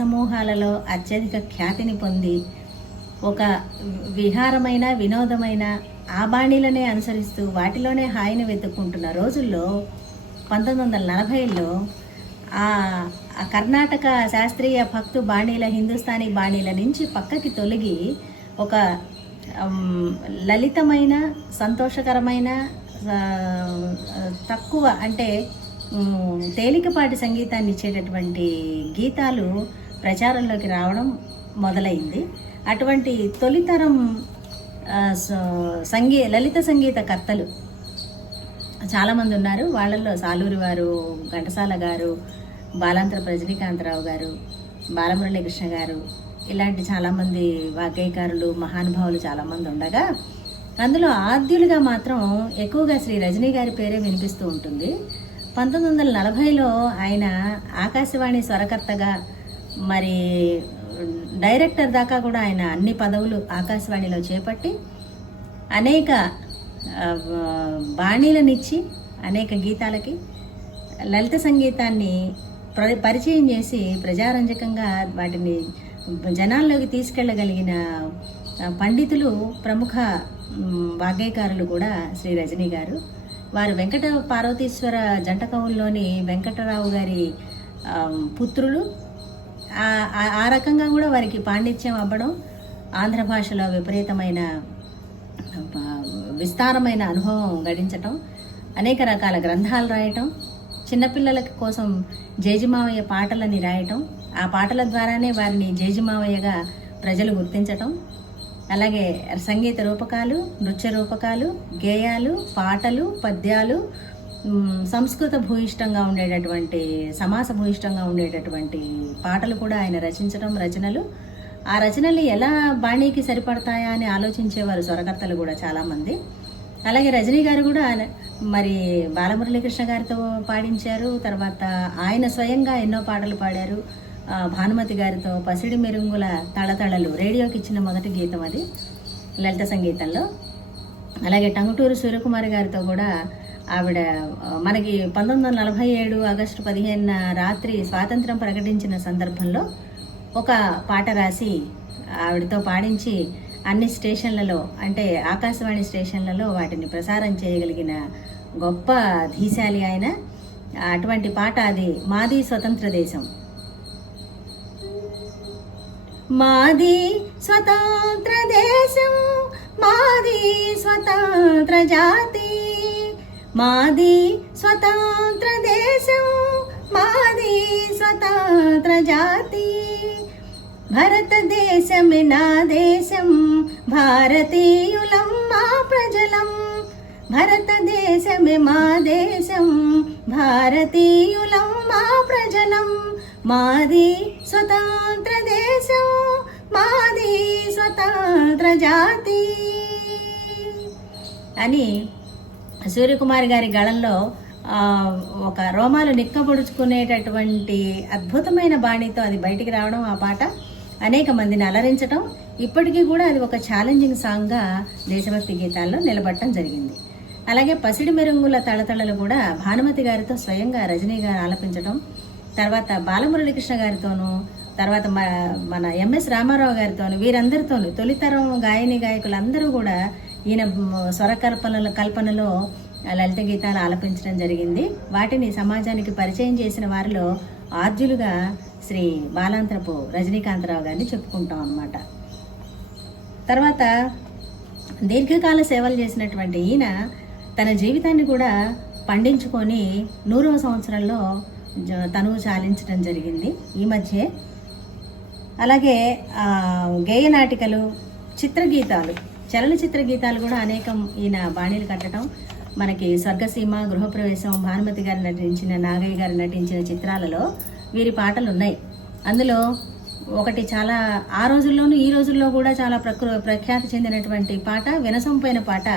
సమూహాలలో అత్యధిక ఖ్యాతిని పొంది ఒక విహారమైన వినోదమైన ఆ బాణీలనే అనుసరిస్తూ వాటిలోనే హాయిని వెతుక్కుంటున్న రోజుల్లో 1940లో ఆ కర్ణాటక శాస్త్రీయ భక్తు బాణీల హిందుస్థానీ బాణీల నుంచి పక్కకి తొలగి ఒక లలితమైన సంతోషకరమైన తక్కువ అంటే తేలికపాటి సంగీతాన్ని ఇచ్చేటటువంటి గీతాలు ప్రచారంలోకి రావడం మొదలైంది. అటువంటి తొలితరం లలిత సంగీత కర్తలు చాలామంది ఉన్నారు. వాళ్ళల్లో సాలూరి వారు, ఘంటసాల గారు, బాలాంతర రజనీకాంతరావు గారు, బాలమురళీకృష్ణ గారు, ఇలాంటి చాలామంది వాగ్గేయకారులు మహానుభావులు చాలామంది ఉండగా అందులో ఆద్యులుగా మాత్రం ఎక్కువగా శ్రీ రజనీ గారి పేరే వినిపిస్తూ ఉంటుంది. 1940లో ఆయన ఆకాశవాణి స్వరకర్తగా మరి డైరెక్టర్ దాకా కూడా ఆయన అన్ని పదవులు ఆకాశవాణిలో చేపట్టి అనేక బాణీలనిచ్చి అనేక గీతాలకి లలిత సంగీతాన్ని పరిచయం చేసి ప్రజారంజకంగా వాటిని జనాల్లోకి తీసుకెళ్ళగలిగిన పండితులు, ప్రముఖ వాగ్గేయకారులు కూడా శ్రీ రజనీ గారు. వారు వెంకట పార్వతీశ్వర జంట కవుల్లోని వెంకటరావు గారి పుత్రులు. ఆ రకంగా కూడా వారికి పాండిత్యం అవ్వడం, ఆంధ్ర భాషలో విపరీతమైన విస్తారమైన అనుభవం గడించటం, అనేక రకాల గ్రంథాలు రాయటం, చిన్నపిల్లల కోసం జేజిమావయ్య పాటలని రాయటం, ఆ పాటల ద్వారానే వారిని జేజిమావయ్యగా ప్రజలు గుర్తించటం, అలాగే సంగీత రూపకాలు, నృత్య రూపకాలు, గేయాలు, పాటలు, పద్యాలు, సంస్కృత భూయిష్టంగా ఉండేటటువంటి సమాస భూయిష్టంగా ఉండేటటువంటి పాటలు కూడా ఆయన రచించడం, రచనలు. ఆ రచనలు ఎలా బాణీకి సరిపడతాయా అని ఆలోచించేవారు స్వరకర్తలు కూడా చాలామంది. అలాగే రజనీ గారు కూడా మరి బాలమురళీకృష్ణ గారితో పాడించారు. తర్వాత ఆయన స్వయంగా ఎన్నో పాటలు పాడారు. భానుమతి గారితో పసిడి మెరుగుల తళతళలు రేడియోకి ఇచ్చిన మొదటి గీతం అది లలిత సంగీతంలో. అలాగే టంగుటూరు సూర్యకుమారి గారితో కూడా ఆవిడ మనకి 1947 ఆగస్టు 15 రాత్రి స్వాతంత్రం ప్రకటించిన సందర్భంలో ఒక పాట రాసి ఆవిడతో పాడించి అన్ని స్టేషన్లలో అంటే ఆకాశవాణి స్టేషన్లలో వాటిని ప్రసారం చేయగలిగిన గొప్ప ధీశాలి ఆయన. అటువంటి పాట అది మాది స్వతంత్ర దేశం. మాది స్వతంత్ర దేశం, మాది స్వతంత్ర జాతి, మాది స్వతంత్ర దేశం, మాది స్వతంత్ర జాతి, భారతదేశమే నా దేశం, భారతీయులం మా ప్రజలం, భారతదేశమే మా దేశం, భారతీయులం మా ప్రజలం, మాది స్వతంత్ర దేశం, మాది స్వతంత్ర జాతి అని సూర్యకుమారి గారి గళంలో ఒక రోమాలు నిక్కబొడుచుకునేటటువంటి అద్భుతమైన బాణీతో అది బయటికి రావడం, ఆ పాట అనేక మందిని అలరించడం, ఇప్పటికీ కూడా అది ఒక ఛాలెంజింగ్ సాంగ్గా దేశభక్తి గీతాల్లో నిలబడటం జరిగింది. అలాగే పసిడి మెరుగుల తళతళలు కూడా భానుమతి గారితో స్వయంగా రజనీ గారు ఆలపించడం, తర్వాత బాలమురళీకృష్ణ గారితోనూ, తర్వాత మన ఎంఎస్ రామారావు గారితోనూ, వీరందరితోనూ తొలితరం గాయకులందరూ కూడా ఈయన కల్పనలో లలిత గీతాలు ఆలపించడం జరిగింది. వాటిని సమాజానికి పరిచయం చేసిన వారిలో ఆద్యులుగా శ్రీ బాలాంతరపు రజనీకాంతరావు గారిని చెప్పుకుంటాం అన్నమాట. తర్వాత దీర్ఘకాల సేవలు చేసినటువంటి ఈయన తన జీవితాన్ని కూడా పండించుకొని 100వ సంవత్సరంలో తనువు చాలించడం జరిగింది ఈ మధ్యే. అలాగే గేయ నాటికలు, చిత్రగీతాలు, చలనచిత్ర గీతాలు కూడా అనేకం ఈయన బాణీలు కట్టడం. మనకి స్వర్గసీమ, గృహప్రవేశం, భానుమతి గారు నటించిన, నాగయ్య గారు నటించిన చిత్రాలలో వీరి పాటలు ఉన్నాయి. అందులో ఒకటి చాలా ఆ రోజుల్లోనూ ఈ రోజుల్లో కూడా చాలా ప్రఖ్యాతి చెందినటువంటి పాట, వినసొంపైన పాట.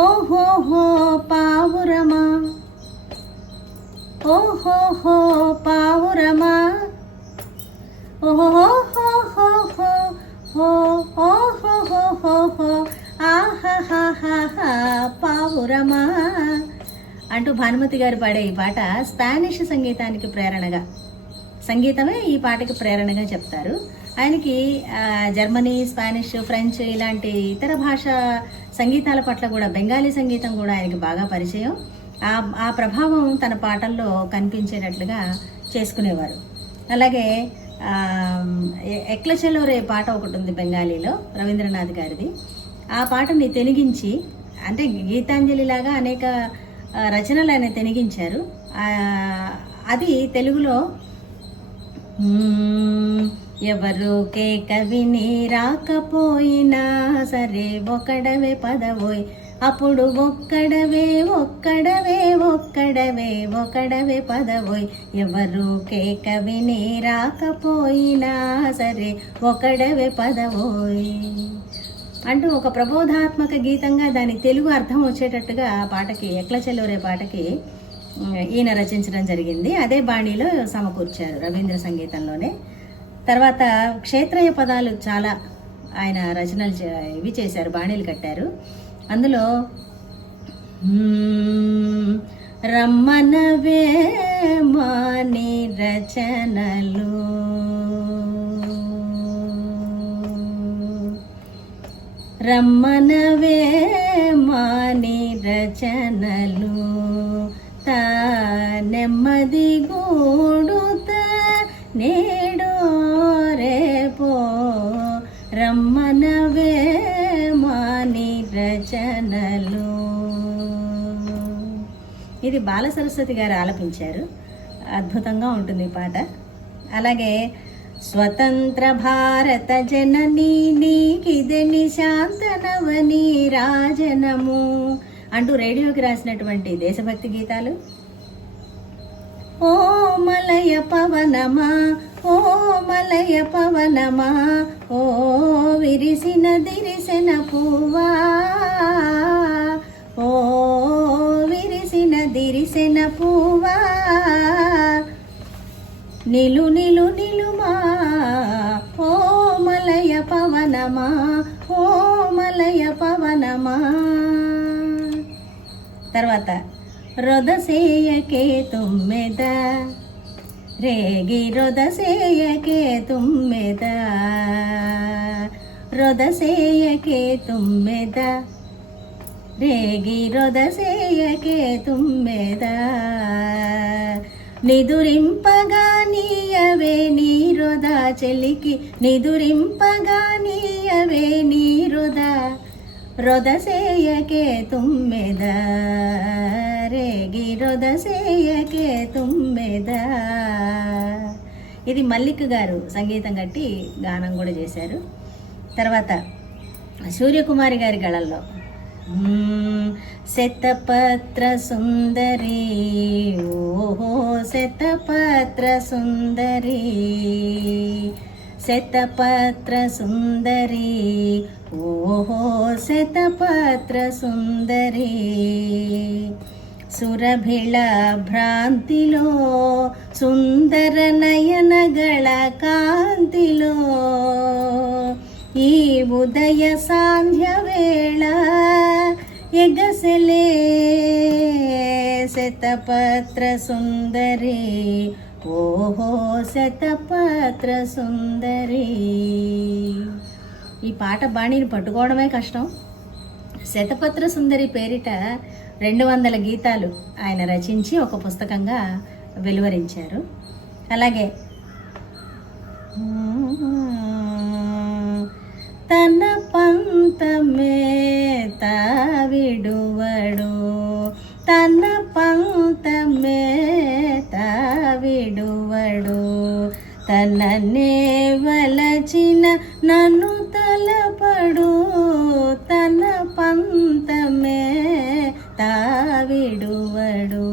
ఓహోహో పావురమా, ఓహోహో పావురమా, ఓహోహోహోహో, ఓహోహోహోహో, ఆహాహాహా పావురమా అంటూ భానుమతి గారు పాడే ఈ పాట స్పానిష్ సంగీతానికి ప్రేరణగా, సంగీతమే ఈ పాటకి ప్రేరణగా చెప్తారు. ఆయనకి జర్మనీ, స్పానిష్, ఫ్రెంచ్ ఇలాంటి ఇతర భాష సంగీతాల పట్ల కూడా, బెంగాలీ సంగీతం కూడా ఆయనకి బాగా పరిచయం. ఆ ప్రభావం తన పాటల్లో కనిపించేటట్లుగా చేసుకునేవారు. అలాగే ఎక్లచెలోరే పాట ఒకటి ఉంది బెంగాలీలో, రవీంద్రనాథ్ గారిది. ఆ పాటని తెనిగించి, అంటే గీతాంజలి లాగా అనేక రచనలు ఆయన తెనిగించారు. అది తెలుగులో ఎవరుకే కవిని రాకపోయినా సరే ఒకడవే పదవోయ్, అప్పుడు ఒక్కడవే ఒక్కడవే ఒక్కడవే ఒకడవే పదవోయ్, ఎవరుకే కవిని రాకపోయినా సరే ఒకడవే పదవోయ్ అంటూ ఒక ప్రబోధాత్మక గీతంగా దాని తెలుగు అర్థం వచ్చేటట్టుగా ఆ పాటకి, ఎక్లచెలోరే పాటకి ఈయన రచించడం జరిగింది. అదే బాణీలో సమకూర్చారు రవీంద్ర సంగీతంలోనే. తర్వాత క్షేత్రయ పదాలు చాలా ఆయన రచనలు ఇవి చేశారు, బాణీలు కట్టారు. అందులో రమ్మనవే మాని రచనలు, రమ్మనవే మాని రచనలు, తా నెమ్మది గూడుత నేడో రేపో, రమ్మనవే మాని రచనలు. ఇది బాల సరస్వతి గారు ఆలపించారు. అద్భుతంగా ఉంటుంది ఈ పాట. అలాగే స్వతంత్ర భారత జననీ నీకిదే నిశాంతనవని రాజనము అంటూ రేడియోకి రాసినటువంటి దేశభక్తి గీతాలు. ఓ మలయ పవనమా, ఓ మలయ పవనమా, ఓ విరిసిన దిరిసిన పువ్వా, ఓ విరిసిన దిరిసిన పువ్వా, నిలు నిలు నిలుమా, ఓ మలయ పవనమా, ఓ మలయ పవనమా. తర్వాత రొదసేయకే తుమ్మెద, రేగి రొదసేయకే తుమ్మెద, రొదసేయకే తుమ్మెద, రేగి రొదసేయకే తుమ్మెద, నిదురింపగా నీయవే నీరుదా చెలికి, నిదురింపగా నీయవే నీరుదా, రొదసేయకే తుమ్మెద, రేగి రొదసేయకే తుమ్మెద. ఇది మల్లిక్ గారు సంగీతం కట్టి గానం కూడా చేశారు. తర్వాత సూర్యకుమారి గారి గళల్లో శతపత్ర సుందరి, ఓహో శతపత్ర సుందరి, శతపత్ర సుందరి, ఓహో శతపత్ర సుందరి, సురభిళ భ్రాంతిలో సుందర నయనಗಳ కాంతిలో, ఈ ఉదయ సాంధ్య వేళ ఎగసెలే శతపత్ర సుందరి, ఓహో శతపత్ర సుందరి. ఈ పాట బాణీని పట్టుకోవడమే కష్టం. శతపత్ర సుందరి పేరిట 200 గీతాలు ఆయన రచించి ఒక పుస్తకంగా వెలువరించారు. అలాగే తన పంతమే తావిడువడు, తన పంతమే తావిడువడు, తననే వలచిన నన్ను తలపడు, తన పంతమే తావిడువడు.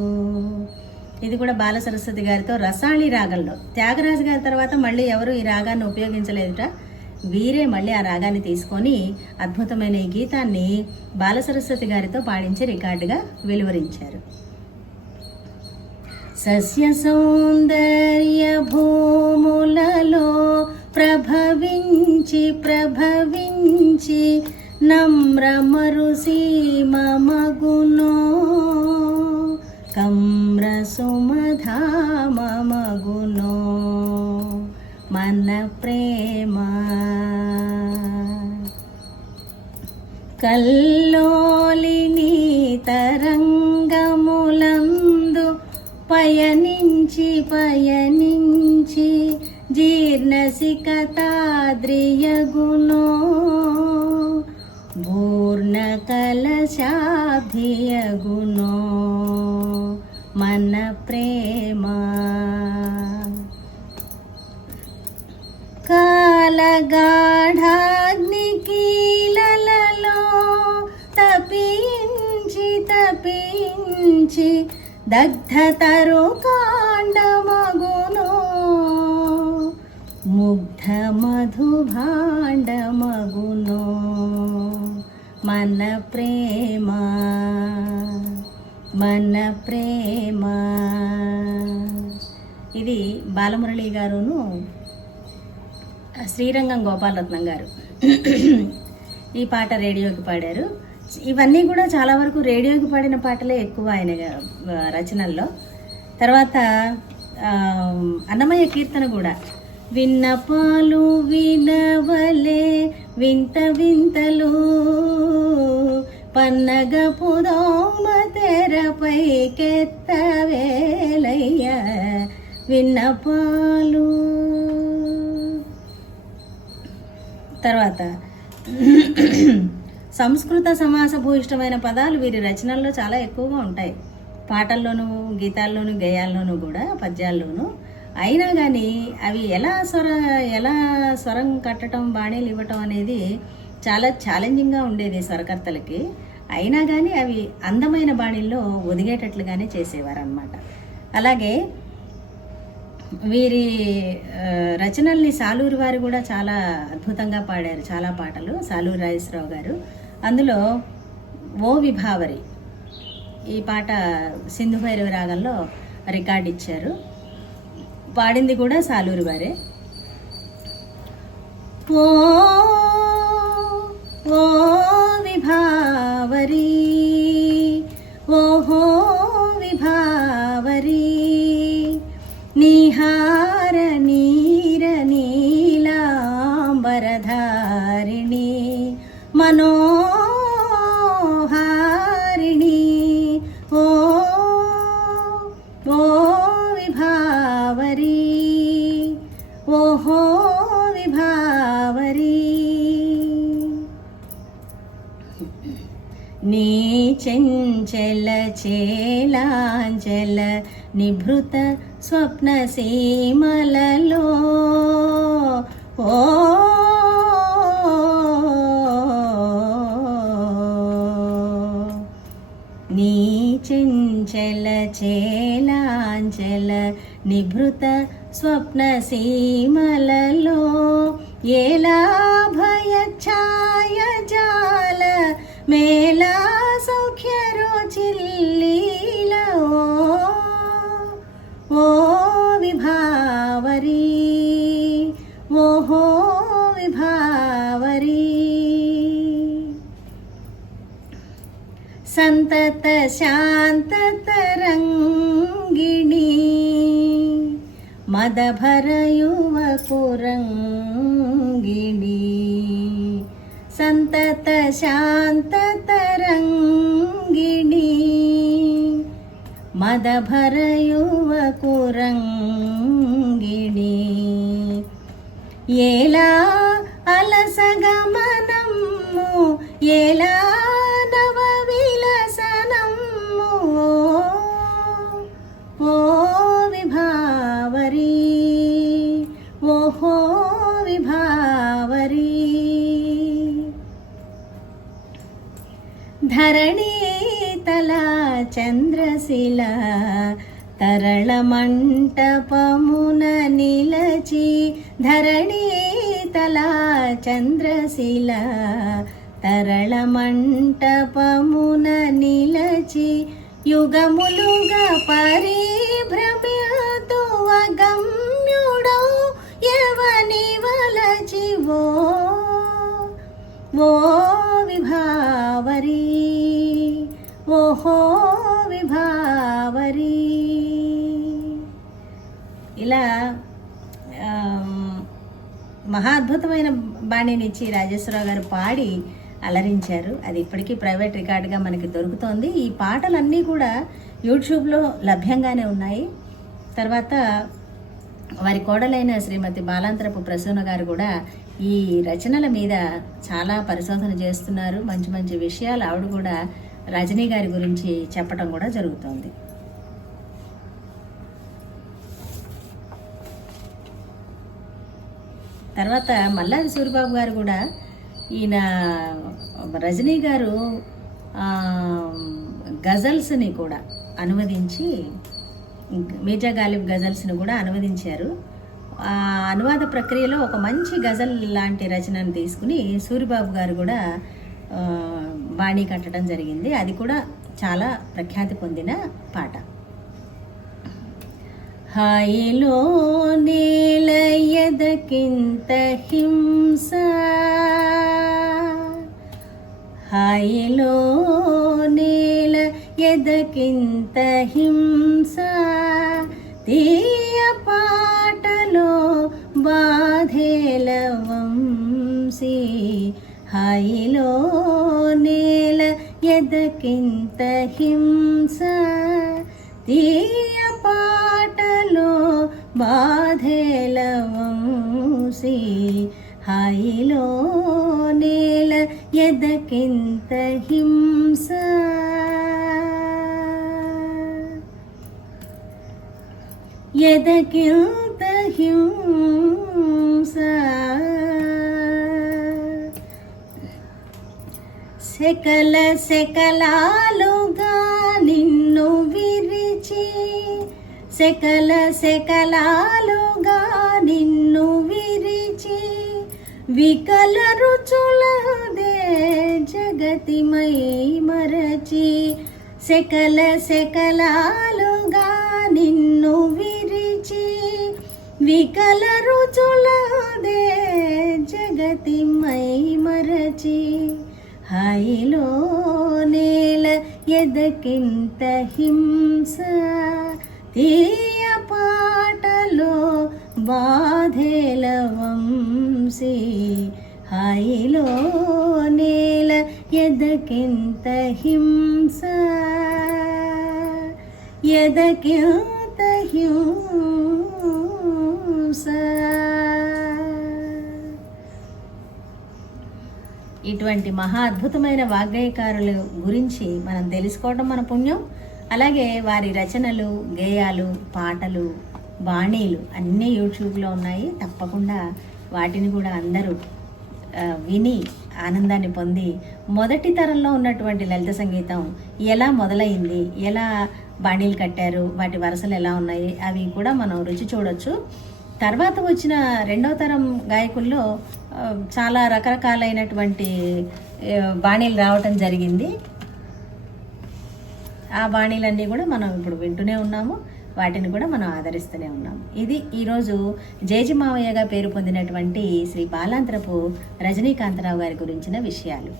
ఇది కూడా బాల సరస్వతి గారితో రసాళి రాగంలో. త్యాగరాజు గారి తర్వాత మళ్ళీ ఎవరు ఈ రాగాన్ని ఉపయోగించలేదుట. వీరే మళ్ళీ ఆ రాగాన్ని తీసుకొని అద్భుతమైన ఈ గీతాన్ని బాల సరస్వతి గారితో పాడించి రికార్డుగా వెలువరించారు. సస్య సౌందర్య భూములలో ప్రభవించి ప్రభవించి నమ్ర మరుసీమ మగునో, కమ్రసుమధామమగునో మన ప్రేమ. కల్లోలిని తరంగములందు పయనించి జీర్ణసికతాద్రియగునో పూర్ణకలశాబ్ధియగునో మన ప్రేమ. కాలగాఢాగ్నికీలలో తపించి దగ్ధతరు కాండమగునో ముగ్ధ మధుభాండమగునో మన ప్రేమ మన ప్రేమ. ఇది బాలమురళి గారును శ్రీరంగం గోపాలరత్నం గారు ఈ పాట రేడియోకి పాడారు. ఇవన్నీ కూడా చాలా వరకు రేడియోకి పాడిన పాటలే ఎక్కువ ఆయన రచనల్లో. తర్వాత అన్నమయ్య కీర్తన కూడా విన్నపాలు వినవలే వింత వింతలు పన్నగపు దోమ తెరపై కెత్తవేలయ్య విన్నపాలు. తర్వాత సంస్కృత సమాస భూయిష్టమైన పదాలు వీరి రచనల్లో చాలా ఎక్కువగా ఉంటాయి. పాటల్లోనూ, గీతాల్లోనూ, గేయాల్లోనూ కూడా, పద్యాల్లోనూ. అయినా కానీ అవి ఎలా స్వరం కట్టడం, బాణీలు ఇవ్వటం అనేది చాలా ఛాలెంజింగ్గా ఉండేది స్వరకర్తలకి. అయినా కానీ అవి అందమైన బాణీల్లో ఒదిగేటట్లుగానే చేసేవారు అన్నమాట. అలాగే వీరి రచనల్ని సాలూరు వారు కూడా చాలా అద్భుతంగా పాడారు. చాలా పాటలు సాలూరు రాజేశ్వరరావు గారు. అందులో ఓ విభావరి ఈ పాట సింధు భైరవ రాగంలో రికార్డ్ ఇచ్చారు. పాడింది కూడా సాలూరు వారే. ఓ ఓ విభావరి ఓహో విభావరి నిహార నీర నీలాంబరధారిణి మనోహారిణి ఓ ఓ విభావరి ఓహో విభావరి. నీ చెంచల చేలాంచల నిభృత స్వప్న సీమలలో ఓ నీ చెంచల చేలాంచల నిభృత స్వప్న సీమలలో ఏలా భయ ఛాయ జాల మేలా సౌఖ్య రుచిల్లీల ఓ విభావరి ఓహో విభావరి. సంతత శాంత తరంగిణి మదభర యువకురంగిణి సంతత శాంత తరంగిణి మదభర యువకురంగిణి ఏలా అలసగమనము ఏలా నవ విలసనము ఓ విభావరి ఓహో విభావరి. ధరణీతల చంద్రశిల తరళ మంటపమున నిలచి ధరణీతల చంద్రశిల తరళ మంటపమున నిలచి యుగములుగా పరిభ్రమతో అగమ్యుడౌ యవని వలచి ఓ విభావరి ఓహో విభావరి. ఇలా మహా అద్భుతమైన బాణీనిచ్చి రాజేశ్వరరావు గారు పాడి అలరించారు. అది ఇప్పటికీ ప్రైవేట్ రికార్డుగా మనకి దొరుకుతోంది. ఈ పాటలన్నీ కూడా యూట్యూబ్లో లభ్యంగానే ఉన్నాయి. తర్వాత వారి కోడలైన శ్రీమతి బాలాంతరపు ప్రసూన గారు కూడా ఈ రచనల మీద చాలా పరిశోధన చేస్తున్నారు. మంచి మంచి విషయాలు ఆవిడ కూడా రజనీ గారి గురించి చెప్పడం కూడా జరుగుతోంది. తర్వాత మల్లాది సూరిబాబు గారు కూడా ఈయన రజనీ గారు గజల్స్ని కూడా అనువదించి, మీర్జా గాలిబ్ గజల్స్ని కూడా అనువదించారు. ఆ అనువాద ప్రక్రియలో ఒక మంచి గజల్ లాంటి రచనను తీసుకుని సూరిబాబు గారు కూడా బాణీ కట్టడం జరిగింది. అది కూడా చాలా ప్రఖ్యాతి పొందిన పాట. హాయిలో నేల ఎదకింత హింస, హాయిలో నేల ఎదకింత హింస, తీయ పాటలో బాధేల వంశీ, హాయిలో నేల ఎదకింత హింస, తీయ పాటలో బాధేల వంశీ, హాయిలో నేల ఎదకింత హింస, ఎదకింత హింస, సెకల సెకలాలుగా నిన్ను విరిచి, సెకల సెకలాలుగా నిన్ను విరిచి, వికల రుచులదే జగతిమై మరచి, సెకల సెకలాలుగా నిన్ను విరిచి, వికల రుచులదే జగతిమై మరచి, హాయిలో నేల ఎదకింత హింస, తీయ పాటలో బాధేల వంశీ, హాయిలో నేల ఎదకింత హింస, ఎదకింత హింస. ఇటువంటి మహా అద్భుతమైన వాగ్గేయకారుల గురించి మనం తెలుసుకోవడం మన పుణ్యం. అలాగే వారి రచనలు, గేయాలు, పాటలు, బాణీలు అన్నీ యూట్యూబ్లో ఉన్నాయి. తప్పకుండా వాటిని కూడా అందరూ విని ఆనందాన్ని పొంది, మొదటి తరంలో ఉన్నటువంటి లలిత సంగీతం ఎలా మొదలైంది, ఎలా బాణీలు కట్టారు, వాటి వరుసలు ఎలా ఉన్నాయి, అవి కూడా మనం రుచి చూడొచ్చు. తర్వాత వచ్చిన రెండవ తరం గాయకుల్లో చాలా రకరకాలైనటువంటి బాణీలు రావటం జరిగింది. ఆ బాణీలన్నీ కూడా మనం ఇప్పుడు వింటూనే ఉన్నాము, వాటిని కూడా మనం ఆదరిస్తూనే ఉన్నాము. ఇది ఈరోజు జేజీ మావయ్యగా పేరు పొందినటువంటి శ్రీ బాలాంతరపు రజనీకాంతరావు గారి గురించిన విషయాలు.